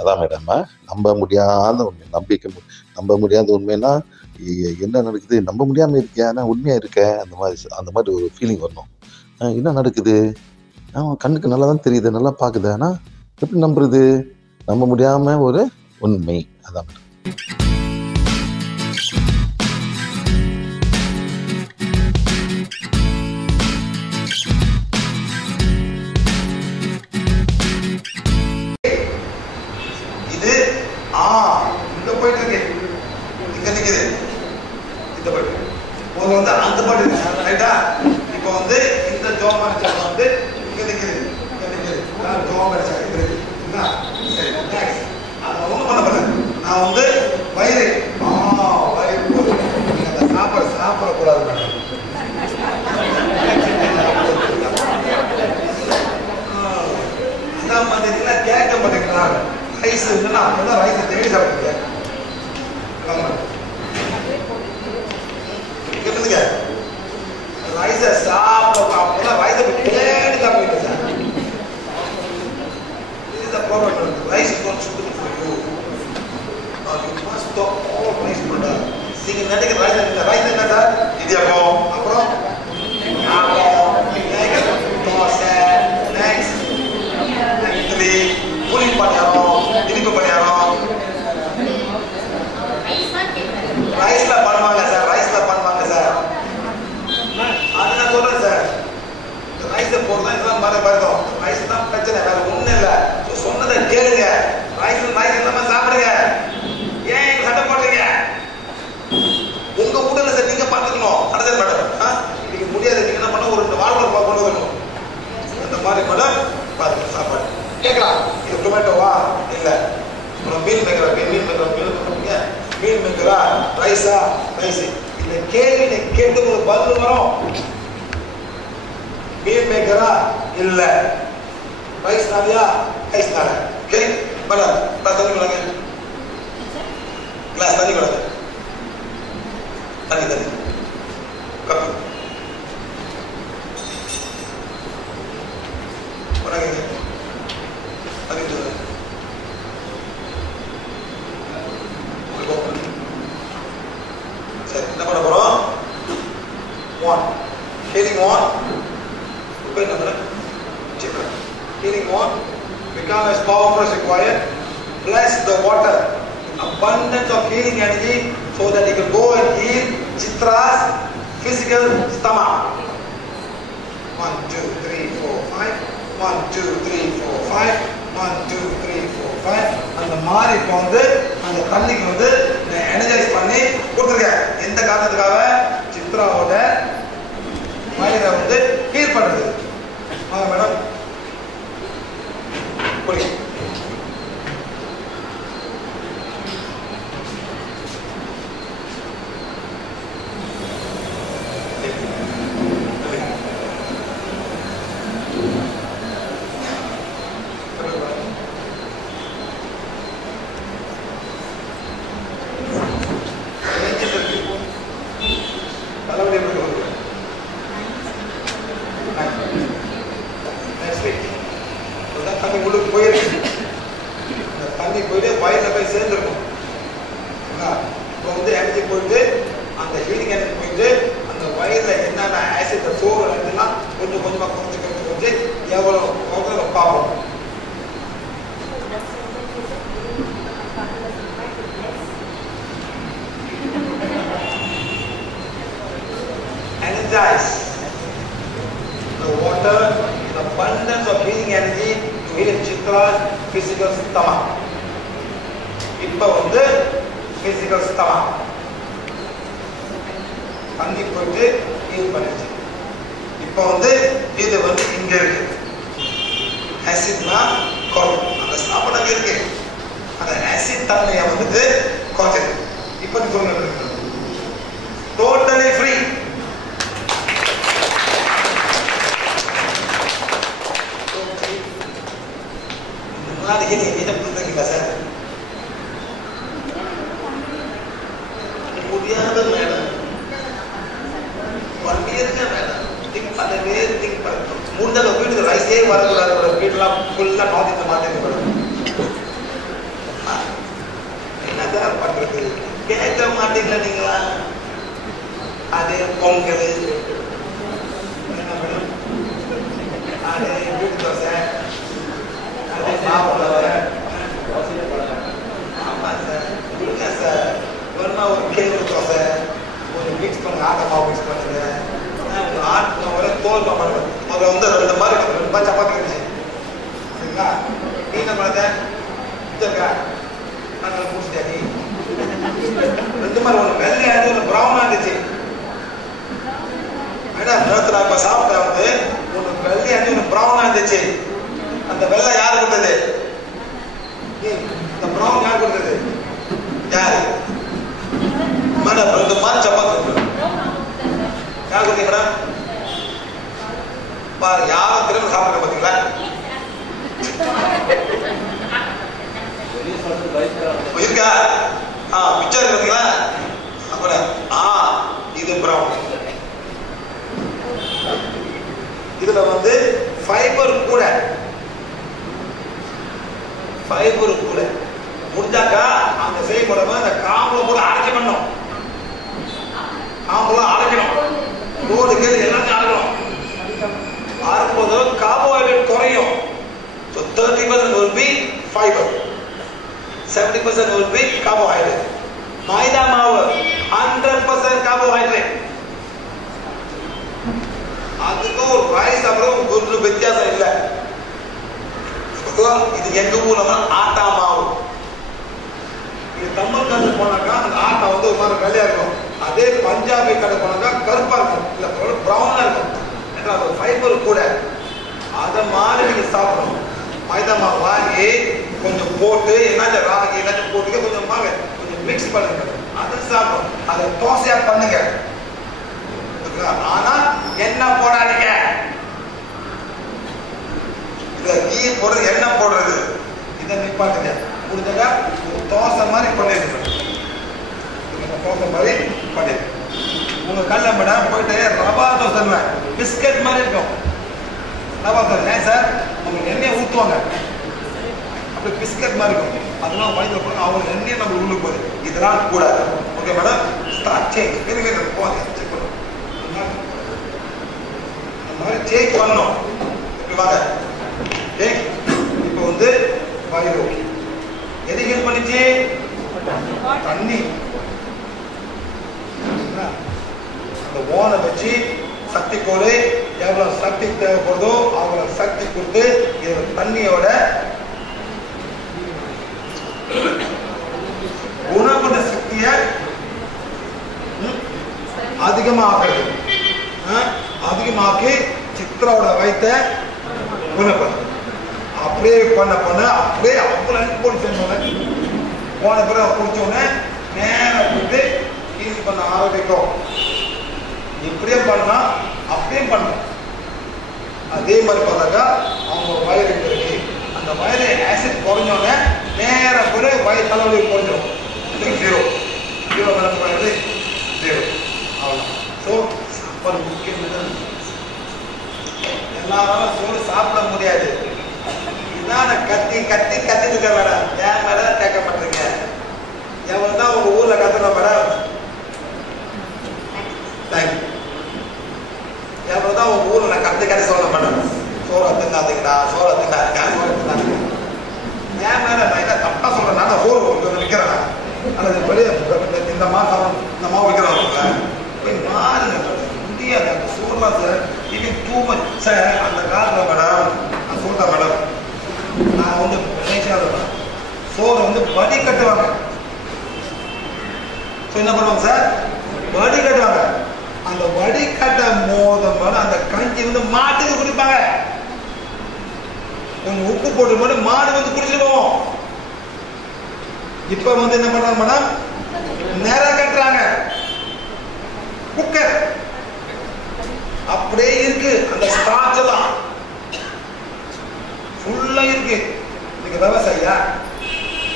அதான் மேடம், நம்ப முடியாத உண்மை, நம்ப முடியாத உண்மைன்னா என்ன நடக்குது, நம்ப முடியாம இருக்கியா, நான் உண்மையா இருக்கேன், அந்த மாதிரி ஒரு ஃபீலிங் வரணும். என்ன நடக்குது, கண்ணுக்கு நல்லா தான் தெரியுது, நல்லா பார்க்குது, ஆனா எப்படி நம்புறது, நம்ப முடியாம ஒரு உண்மை. அதான் மேடம். இது இங்க போயிட்டு இருக்கு, இங்க நிக்குது, இந்த பாட்டு முதல்ல வந்து அந்த பாட்டு இருக்கு ரைட்டா. இப்போ வந்து இந்த ஜோமரிச்சா வந்து இங்க நிக்குது, ஜோமரிச்சா இருக்கு. சரி, நெக்ஸ்ட் அதை ஒன்றும் பண்ண போறேன். நான் வந்து வயிறு வயிறு போது நீங்க அந்த சாப்பிடக்கூடாது மேடம். அதான் பார்த்தீங்கன்னா கேட்க மாட்டேங்கிறாங்க. ரைஸ் இல்லைன்னா அப்பதான் ரைஸை தேடி சாப்பிடுங்க. கேட்டுங்க, ரைஸை சாப்பிட ரைஸை தேடி சாப்பிடுங்க sir. This is the problem. Rice is not suitable for you. You must stop all rice product. நீங்க நினைக்கிற ரைஸ் என்ன சார்? இடியாப்பம், அப்புறம் தோசை, நெக்ஸ்ட் இட்லி, பூரி பணியாரம், இனிப்பு பணியாரம். ரைஸ்ல பண்ணுவாங்க சார், அது நான் சொல்றேன் சார். ரைஸ் போடுறதா இதெல்லாம் பாருங்க, ரைஸ் தான் பிரச்சனை, வேற ஒண்ணும் இல்ல. சொன்னதை கேளுங்க. ரைஸ் இல்லாம சாப்பிடுங்க. ஏன் எங்க சட்டை போடுறீங்க? உங்க உடல சார் நீங்க பாத்துக்கணும். அடுத்த மேடம் இன்னைக்கு முடியாது, நீங்க என்ன பண்ண ஒரு வாழ்க்கை கொண்டு வரணும். அந்த மாதிரி மேடம் பாருங்க சாப்பாடு கேட்கலாம். இது டொமேட்டோவா இல்ல மீன் மேக்கரா ரைஸா ரைஸ். இந்த கேள்வி கேட்டு ஒரு பதில் வரும். மீன் மேக்கரா இல்ல ரைஸ் நாளையா ரைஸ் நாளை. ஓகே மேடம், தண்ணி கொடுங்க, கிளாஸ் தண்ணி கொடுங்க, தண்ணி கப்பு தண்ணி சரி, என்ன பண்ண போறோம்? Healing one healing one, become as powerful as required. Bless the water, abundance of healing energy, so that it can go and heal Chitra's physical stomach. 1, 2, 3, 4, 5. 1, 2, 3, 4, 5. 1, 2, 3, 4, 5. அந்த மாதிரி இப்போ வந்து அந்த தண்ணிக்கு வந்து எனர்ஜைஸ் பண்ணி கொடுத்துருக்கேன். எந்த காரணத்துக்காக? சித்ராவோட வயிறை வந்து ஹீல் பண்றது. வாங்க மேடம், புரியுது. தண்ணி உள்ளுக்கு போயிருக்கு, இந்த தண்ணி போயிட்டு வயிறுல போய் சேர்ந்துருக்கும். இப்போ வந்து எனர்ஜி போயிட்டு அந்த ஹீலிங் எனர்ஜி போயிட்டு அந்த வயிறுல என்னென்ன ஆசிட் சோறு இருந்துன்னா கொஞ்சம் கொஞ்சமா கொஞ்சம் எவ்வளவு பார்ப்போம். Energize the water, the abundance of healing energy to heal Chitra's physical stomach. இப்போ வந்து physical stomach தண்ணி போயிட்டு ஹீல் பண்ணிச்சு. இப்போ வந்து இது வந்து இங்க இருக்கு, ஆசிட்னா குறையும். அந்த சாப்பாடு இருக்கு, அந்த ஆசிட் தன்மையை வந்து குறைச்சது. இப்போ சொல்லுங்க, டோட்டலி ஃப்ரீ. முடியாத மேடம், 1 இயருக்கு மேடம் திங்க் பண்ணவே திங்க் பண்ண முடிஞ்ச வீட்டுக்கு ரைஸே வரக்கூடாது. வீட்டுலாம் ஃபுல்லா நாதித்த மாத்திட்டு மேடம். என்னதான் பண்றது? கேட்க மாட்டீங்களா நீங்களா? அதே பொங்கல், அதே வீட்டு தோசை, அதே மாப்பிள்ளை. ஆமா சார், இல்ல சார், ஒன்னா ஒரு கேள்வி தோசை, ஒரு மிக்ஸ் பண்ணுங்க, ஆட்ட மாவு மிக்ஸ் பண்ணுங்க, ஒரு ஆட்டு வர தோல் பண்ணுங்க. அதில் வந்து 2 மாதிரி சப்பாத்தி இருந்துச்சு சரிங்களா? நீ என்ன பண்ணத இருக்கா? நான் முடிச்சிட்டேன். நீ 2 மாதிரி, ஒன்று வெள்ளையாச்சு, ஒன்று ப்ரௌனா இருந்துச்சு மேடம். நேற்று நான் இப்போ சாப்பிட்டேன் வந்து ஒன்று வெள்ளையாச்சு, ஒன்று ப்ரௌனா இருந்துச்சு. அந்த வெள்ளை யாரு கொடுத்தது? இந்த ப்ரௌன் யார் கொடுத்தது? யாரு மேடம்? 2 மாதிரி சப்பாத்தி யார் கொடுத்தீங்க மேடம்? பாரு, யாரும் திரும்ப சாப்பிடுங்க பாத்தீங்களா? இருக்கா? பிக்சர் இருக்குங்களா? இது ப்ரௌன். இதுல வந்து ஃபைபர் கூட முடிஞ்சாக்கா அந்த செய்யப்படும் அந்த காம்புல கூட அரைச்சி பண்ணணும். காம்பெல்லாம் அரைக்கணும், ரோடு கேள்வி எல்லாத்தையும் அரைக்கணும். அரைக்கும்போது கார்போஹைட்ரேட் குறையும். So 30% will be fiber, 70% will be carbohydrate. மைதா மாவு 100% carbohydrate. அதுக்கும் ஒரு ரைஸ் அப்புறம் ஒரு வித்தியாசம் இல்லை. இது எங்க ஊர்ல ஆட்டா மாவு. இது தமிழ்நாடு போனாக்கா அந்த ஆட்டா வந்து ஒரு மாதிரி வெள்ளையா இருக்கும். அதே பஞ்சாபி கடை போனாக்கா கருப்பா இருக்கும், இல்ல ப்ரௌனா இருக்கும். அது ஃபைபர் கூட. அதை மாதிரி நீங்க சாப்பிடணும். மைதா மாவு வாங்கி கொஞ்சம் போட்டு என்னாச்சும் ராகி என்னாச்சும் போட்டு கொஞ்சம் மிக்ஸ் பண்ணுங்க, அதை சாப்பிடும். அதை தோசையா பண்ணுங்க. ஆனா என்ன போடாதீங்க. இத கீ போடுறது, என்ன போடுறது, இதை நிப்பாட்டுங்க. கொடுத்தா ஒரு தோசை மாதிரி பண்ணிடுங்க. தோசை மாதிரி பண்ணிடுங்க. உங்க கல்ல மேடம் போயிட்டு ரவா தோசை பிஸ்கட் மாதிரி இருக்கும். ரவா தோசை ஏன் சார்? அவங்க எண்ணெயை ஊற்றுவாங்க, அப்படி பிஸ்கட் மாதிரி இருக்கும். அதெல்லாம் வயிற்றுல போடுங்க. அவங்க எண்ணெயை நம்ம உள்ளுக்கு போகுது. இதெல்லாம் கூடாது. ஓகே மேடம், ஸ்டார்ட் சேஞ்ச் போங்க. செக் பண்ணுங்க, அந்த மாதிரி சேஞ்ச் பண்ணணும். இப்படி வாங்க. இப்போ வந்து வயிறு எது ஹெல்ப் பண்ணிச்சு? தண்ணி. அந்த ஓனை வச்சு சக்தி கோடு எவ்வளவு சக்தி தேவைப்படுதோ அவ்வளவு சக்தி கொடுத்து இதோட தண்ணியோட குணப்பட்ட சக்திய அதிகமாக்கி சித்ராவோட வயிற்ற குணப்படும். அப்படியே பண்ண அப்படியே அவ்வளவு குடிச்சோன்னு போன பிறகு குடிச்சோடனே நேரம் போட்டு ஈஸி பண்ண ஆரம்பிக்கும். இப்படியே பண்ணலாம், அப்படியே பண்ணலாம். அதே மாதிரி பார்த்தாக்கா அவங்க வயிறு இருக்கு. அந்த வயிறு ஆசிட் குறைஞ்சோடனே நேரம் போய் வயிறு தலைவலி குறைஞ்சிடும். 0 மேடம் வயிறு 0. அவ்வளோதான். ஸோ சாப்பாடு முக்கியம். எல்லாரும் சோறு சாப்பிட முடியாது. இதான் கத்திட்டு இருக்க மேடம். ஏன் மேடம் கேட்க மாட்டீங்க? எவ்வளோ தான் உங்க ஊர்ல கத்துறோம் மேடம். தேங்க்யூ. எவ்வளோதான் உங்க ஊர்ல நான் கத்தி சொல்ல மேடம். சோறை தின்னாதீங்கடா, சோறை தின்னாதீங்க. ஏன் மேடம் நான் என்ன தப்பா சொல்றேன்? நான் சோறு கொஞ்சம் விற்கிறேன். அல்லது வெளியே இந்த மாவு விற்கிறாங்க. போய் மாறுங்க. முடியாது அந்த சோறுலாம் சார். இது டூ மச் சார். அந்த காலத்தில் மேடம் நான் சொல்றேன் மேடம், நான் வந்து சோறு வந்து வடி கட்டுவாங்க. என்ன பண்ணுவாங்க சார்? வடி கட்டுவாங்க. அந்த வடிகட்ட மோதம் அந்த கஞ்சி வந்து மாட்டுக்கு குடிப்பாங்க. கொஞ்சம் உப்பு போட்டு மாடு வந்து குடிச்சிட்டு போவோம். இப்ப வந்து என்ன பண்றாங்க மேடம்? நேர கட்டுறாங்க. குக்கர் அப்படியே இருக்கு. அந்த ஸ்டார்ச் எல்லாம் ஃபுல்லா இருக்கு. நீங்க விவசாயியா?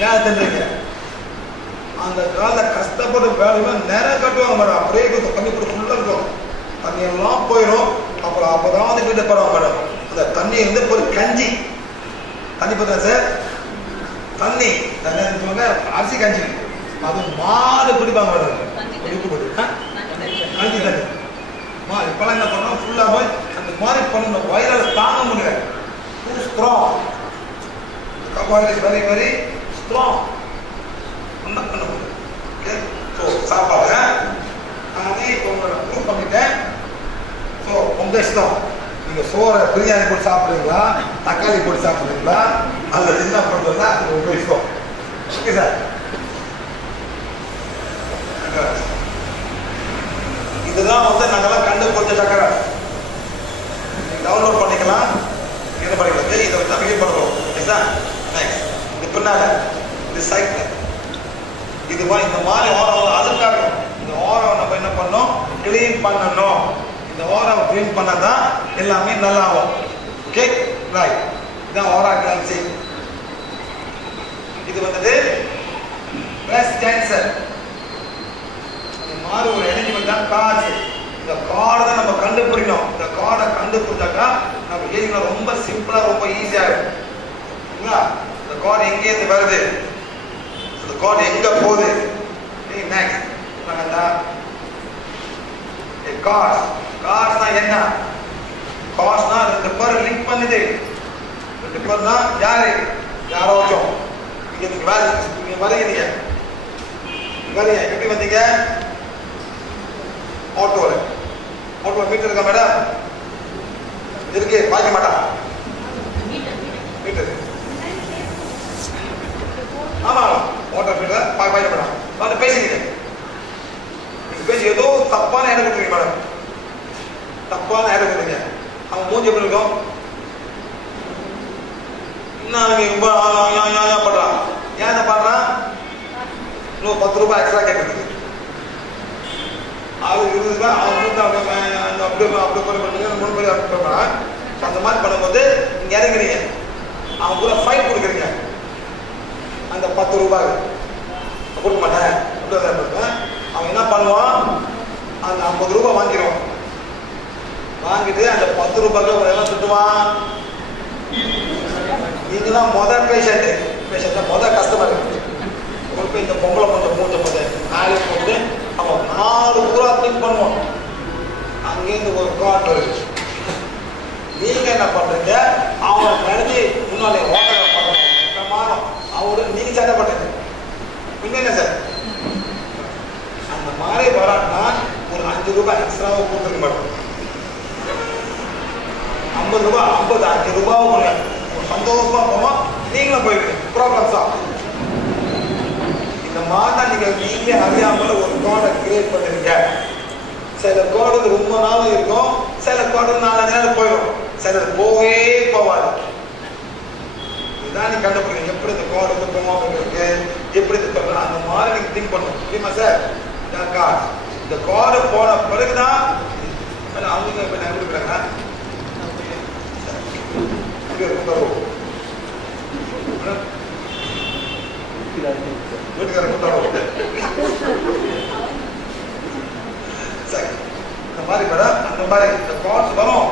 ஏன் தெரிஞ்சுங்க? அந்த கால கஷ்டப்பட்டு வேலையுமே நேரம் கட்டுவாங்க மேடம். அப்படியே தண்ணி போட்டு ஃபுல்லா இருக்கும். தண்ணி எல்லாம் போயிடும். அப்புறம் அப்பதான் வந்து வீட்டு போடுவாங்க மேடம். அந்த தண்ணி வந்து ஒரு கஞ்சி. தண்ணி பார்த்தா சார், தண்ணி சொல்லுவாங்க அரிசி கஞ்சி. அது மாடு குடிப்பாங்க கஞ்சி தண்ணி. இப்பெல்லாம் என்ன பண்ணோம், ஃபுல்லாக அந்த மாதிரி பண்ணணும். வயிறால் தாங்க முடியல. Too strong. கபால் இஸ் வெரி வெரி ஸ்ட்ராங். பண்ண முடியும். ஓகே, ஸோ சாப்பாடு அதே இப்போ உங்களை ப்ரூவ் பண்ணிட்டேன். ஸோ உங்கள் இஷ்டம். நீங்கள் சோறை பிரியாணி போட்டு சாப்பிட்றீங்களா, தக்காளி போட்டு சாப்பிட்றீங்களா, அதில் என்ன பண்ணுறதுனா அது உங்கள் இஷ்டம். Okay sir. இதுதான் வந்து நாங்கள்லாம் கண்டுபிடிச்ச சக்கரை. டவுன்லோட் பண்ணிக்கலாம், என்ன பண்ணிக்கலாம். இதை வந்து பிகின் பண்ணுறோம். இதுதான் நெக்ஸ்ட். இது பின்னால் இது சைக்கிள். இது மாதிரி இந்த மாதிரி ஓரம் அதுக்காகும். இந்த ஓரம் நம்ம என்ன பண்ணோம், கிளீன் பண்ணணும். இந்த ஓரம் கிளீன் பண்ணாதான் எல்லாமே நல்லா ஆகும். Okay right. இதான் ஓரா கிளன்சி. இது வந்துட்டு பிரஸ்ட் கேன்சர். இந்த மாதிரி ஒரு எனர்ஜி தான் கார்டு. இந்த கார்டை தான் நம்ம கண்டுபிடிக்கணும். இந்த கார்டை கண்டுபிடிச்சாக்கா நம்ம ஹீலிங் ரொம்ப சிம்பிளா ரொம்ப ஈஸியா இருக்கும். இந்த கார்டு எங்கேருந்து வருது, இந்த கார்டு எங்க போகுது. நெக்ஸ்ட் கார்ட்ஸ்னா என்ன? கார்ட்ஸ்னா ரெண்டு பேர் லிங்க் பண்ணுது. ரெண்டு பேர்னா யாரு, யாராச்சும் இங்க வேலை நீங்க வரீங்க, வரீங்க எப்படி வந்தீங்க? ஆட்டோல. ஆட்டோல மீட்டர் இருக்கா மேடம்? இருக்கு, பார்க்க மாட்டா மீட்டர். ஆமா, ஆட்டோ மீட்டர் பார்க்க மாட்டான். அவன் பேசிக்கிட்டு பேசி ஏதோ தப்பான இடம் கொடுத்துருங்க மேடம், தப்பான இடம் கொடுத்துருங்க. அவன் மூஞ்சி எப்படி இருக்கும்? என்ன பண்றான்? ஏன் பண்றான்? இன்னும் 10 ரூபாய் எக்ஸ்ட்ரா கேட்கறதுக்கு. அது 20 ரூபாய் அவன் அப்படி பண்ணுங்க, 3 பேர் அப்படி பண்றான். அந்த மாதிரி பண்ணும்போது நீங்க இறங்குறீங்க, அவன் கூட ஃபைன் கொடுக்குறீங்க. அந்த 10 ரூபாய் கொடுக்க மாட்டேன். அவன் என்ன பண்ணுவான், அந்த 50 ரூபாய் வாங்கிடுவான். வாங்கிட்டு அந்த 10 ரூபாய்க்கு என்ன திட்டுவான், நீங்க தான் முதல் பேஷண்ட் முதல் கஸ்டமர். உங்களுக்கு இந்த பொம்பளை கொஞ்சம் மூஞ்ச போது நாளைக்கு போட்டு அவன் 4 ரூபா திங்க் பண்ணுவான். அங்கேருந்து ஒரு கார்டு வருது. நீங்க என்ன பண்றீங்க, அவன் நினைச்சு முன்னாலே ஓட்டரை பண்ணணும். அவரு நீங்க சண்டை பண்றீங்க. என்ன சார் அந்த மாதிரி வரான்னா ஒரு 5 ரூபாய் எக்ஸ்ட்ராவை கொடுத்துருக்க மாட்டோம். 50 ரூபாய் 5 ரூபாய் சந்தோஷமா போவோம். நீங்களும் போயிடுங்க. ப்ராப்ளம்ஸா இந்த மாதிரி நீங்க அறியாமல் ஒரு கோடை கிரியேட் பண்ணுறீங்க. சில கோடு ரொம்ப நாள் இருக்கும், சில கோடு 4-5 நாள் போயிடும், சில போவே போவாது. இதுதான் நீ கண்டுபிடிங்க. எப்படி இந்த கோடு வந்து போகாம இருக்கு, எப்படி இது பண்ணலாம், அந்த மாதிரி நீங்க திங்க் பண்ணணும். புரியுமா சார்? இந்த கோடு போன பிறகுதான் அவங்க இப்ப நான் கொடுக்குறாங்க வீட்டுக்கார சரி. இந்த மாதிரி மேடம் அந்த மாதிரி இந்த கார்ட்ஸ் வரும்.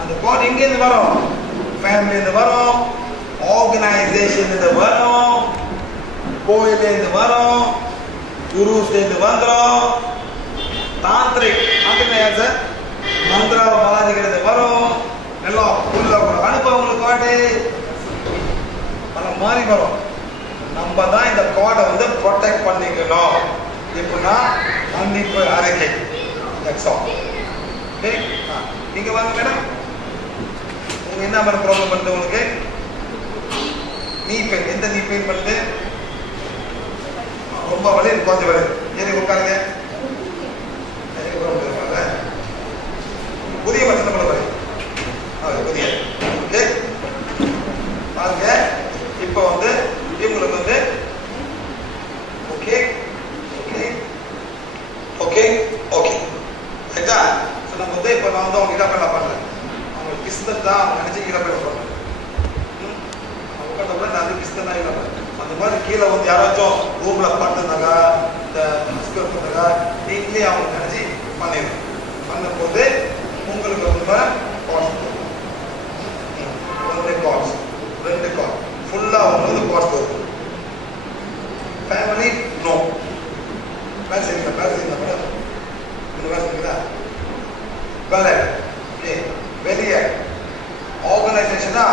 அந்த கார்டு எங்கேருந்து வரும்? ஃபேமிலியிருந்து வரும், ஆர்கனைசேஷன்லேருந்து வரும், கோயிலேருந்து வரும், குருஸ்லேருந்து வந்துடும், தாந்திரிக் சார் மந்திரவாதிகிறது வரும். எல்லாம் உள்ள ஒரு அனுபவங்களுக்கு காட்டு அந்த மாதிரி வரும். நம்ம தான் இந்த கார்டை வந்து ப்ரொடெக்ட் பண்ணிக்கணும். எப்படின்னா மன்னிப்பு அறிக்கை. நீங்க வாங்க மேடம். உங்களுக்கு என்ன மாதிரி ப்ராப்ளம் பண்ணுது? உங்களுக்கு நீ பெயின். எந்த நீ பெயின் பண்ணுது? ரொம்ப வலி, கொஞ்சம் வலி. ஏறி உட்காருங்க. புதிய மனுஷன் பண்ண வலி புதிய. ஓகே பாருங்க. இப்போ வந்து இவங்களுக்கு வந்து ஓகே ஓகே ஓகே ஓகே ரைட்டா? ஸோ நம்ம வந்து இப்போ நான் வந்து அவங்க இடப்பேல பண்ணுறேன். அவங்க பிஸ்தன் தான் அவங்க நினச்சி இடப்பேல பண்ணுறேன். உட்காந்த கூட நான் வந்து பிஸ்தன் தான் இடப்பேன். அந்த மாதிரி கீழே வந்து யாராச்சும் ரூமில் படுத்துருந்தாங்க, இந்த ஹாஸ்பிட்டல் பண்ணாங்க, நீங்களே அவங்க நினச்சி பண்ணிடுங்க. பண்ணும்போது உங்களுக்கு ரொம்ப பாசிட்டிவ். தான் உங்களுக்கு காஸ்ட் வரும். Family no. வேலை செய்யுங்க மேடம். வேலை செய்யுங்களா? வேலை வெளியே ஆர்கனைசேஷனா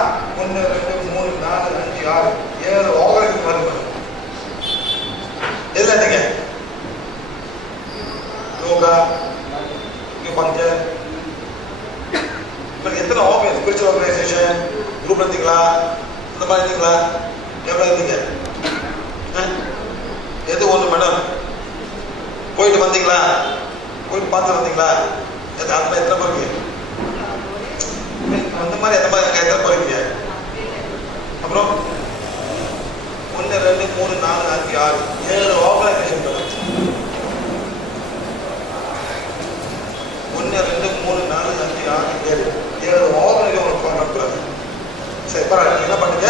1 2 3 4 5 6 7 ஆர்கனைசேஷன் வரும். எதுல நீங்க யோகா பஞ்சர் எத்தனை ஸ்பிரிச்சுவல் ஆர்கனைசேஷன் குரூப் இருந்தீங்களா? இந்த மாதிரி இருந்தீங்களா? எவ்வளோ இருந்தீங்க? எது ஒன்று மேடம்? போயிட்டு வந்தீங்களா? போயிட்டு பார்த்து வந்தீங்களா? அந்த மாதிரி எத்தனை பேருக்கு அந்த மாதிரி எத்தனை போயிருக்கீங்க? அப்புறம் 1 2 3 4 5 6 7 ஆர்கனைசேஷன் மேடம். 1 2 3 4 5 6 7 ஆர்கனைசேஷன் நடத்துறாங்க. சரி பரவாயில்ல. என்ன பண்ணுங்க?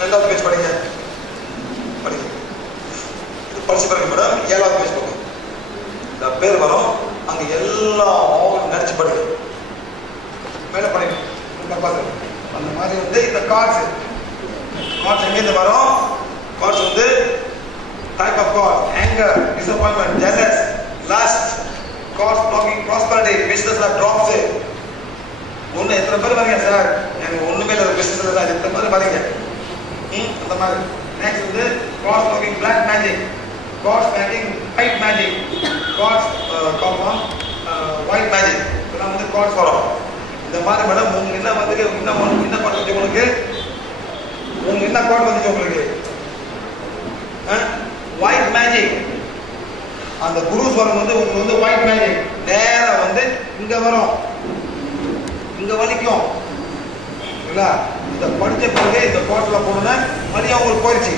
2வது பேஜ் படிங்க. இது படிச்சு பாருங்க மேடம். 7வது பேஜ் போங்க. இந்த பேர் வரும். அங்க எல்லா நினைச்சு படிங்க. மேல படிங்க. அந்த மாதிரி வந்து இந்த கார்ட்ஸ் எங்கிருந்து வரும்? கார்ட்ஸ் வந்து type of cords: anger, disappointment, jealous, lust, cords blocking prosperity, businessல drops. ஒண்ணு எத்தனை பேர் வரீங்க சார்? எனக்கு ஒண்ணுமே இல்லை பிசினஸ்ல தான். எத்தனை பேர் வரீங்க? அந்த மாதிரி. நெக்ஸ்ட் வந்து cords blocking black magic, cords blocking white magic, cords white magic. இதெல்லாம் வந்து கார்ட்ஸ் வரும். இந்த மாதிரி மேடம் உங்களுக்கு என்ன வந்து என்ன பண்ணுச்சு உங்களுக்கு? உங்களுக்கு என்ன கார்டு வந்துச்சு உங்களுக்கு? White magic. அந்த குரு ஸ்வரம் வந்து உங்களுக்கு வந்து ஒயிட் மேஜிக். நேரா வந்து இங்க வரும், இங்க வலிக்கும். இத படிச்ச பிறகு இந்த கார்ட்ல போனோன்னா மரியாதை உங்களுக்கு போயிடுச்சு.